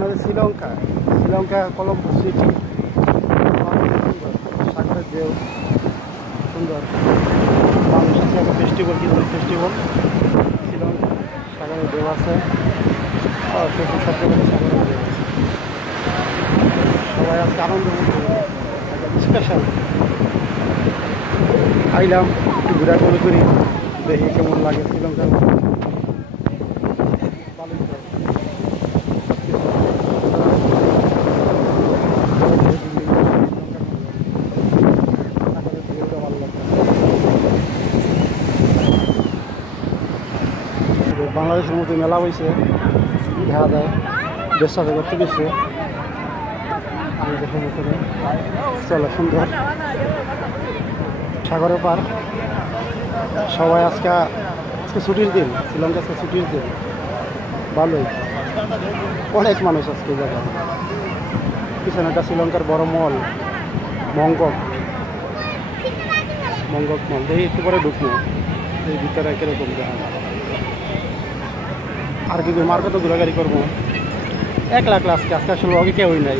বাংলাদেশ শ্রীলঙ্কা শ্রীলঙ্কা কলম্বো সিটি সাগরের ঢেউ সুন্দর মানুষ আছে একটা ফেস্টিভ্যাল কিন্তু ফেস্টিভ্যাল শ্রীলঙ্কা সাগরের ঢেউ আছে সাগরের ঢেউ সবাই আজকে আনন্দ স্পেশাল আইলাম একটু ঘোরাঘুরি করি দেখি কেমন লাগে শ্রীলঙ্কার বাংলাদেশের মধ্যে মেলা হয়েছে দেখা যায় দেশ সাথে করতে গেছে চলো সুন্দর সাগরের পার সবাই আজকে ছুটির দিন শ্রীলঙ্কা আজকে ছুটির দিন ভালোই অনেক মানুষ আজকে জায়গা পিছনে একটা শ্রীলঙ্কার বড় মল মঙ্গক মল দেখি একটু পরে ঢুকবো এই ভিতরে কিরকম দেখা আর কি মার্কেট তো ঘোরাঘুরি করবো একলা ক্লাসকে আজকে আসলে লগে কেউই নাই